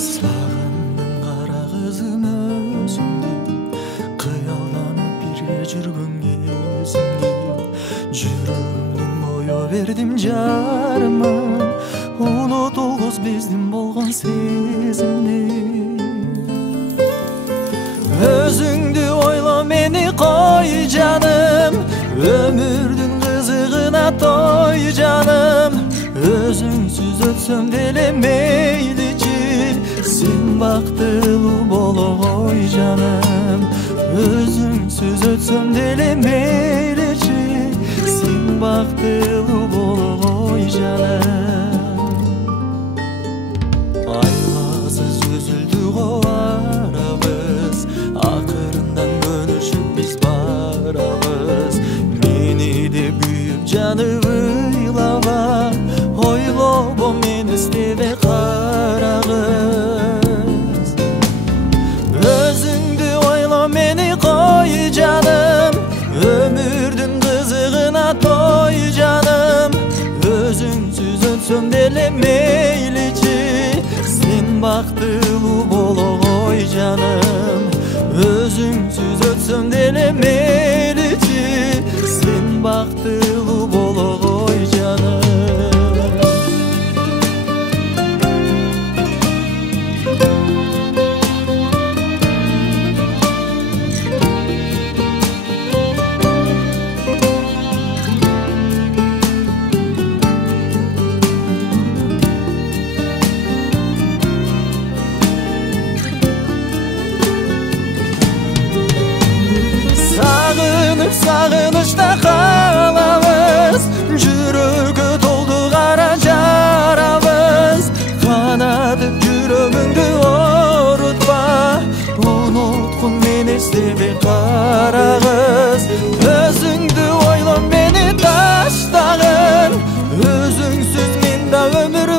Sağındım kara kızım özümdü, kıyallanıp birge жүргөн кезимде. Жүрөгүмдүн бою бердим жарыма, унутулгуз биздин болгон сезимди. Өзүңдү ойло мени кой жаным, өмүрдүн кызыгына той жаным. Өзүңсүз өтсөм деле мейличи, сен бактылуу болгой жаным. Өзүңсүз өтсөм деле мейличи, сен бактылуу болгой жаным. Айласыз үзүлдү го арабыз, акырындан көнүшүп биз барабыз. Мени де күйүп жанып ыйлаба, ойлобо мени издебе кара кыз. Өзүңдү ойло мени кой жаным, өмүрдүн кызыгына той жаным. Өзүңсүз өтсөм деле мейличи, сен бактылуу болгой жаным. Өзүңсүз өтсөм деле мейличи, сен бактылуу болгой жаным. Сагынычта калабыз, жүрөгкө толду кара жарабыз. Канатып жүрөгүңдү орутпа, унуткун мени издебе кара кыз. Өзүңдү ойло мени таштагын, өзүңсүз мен да өмүр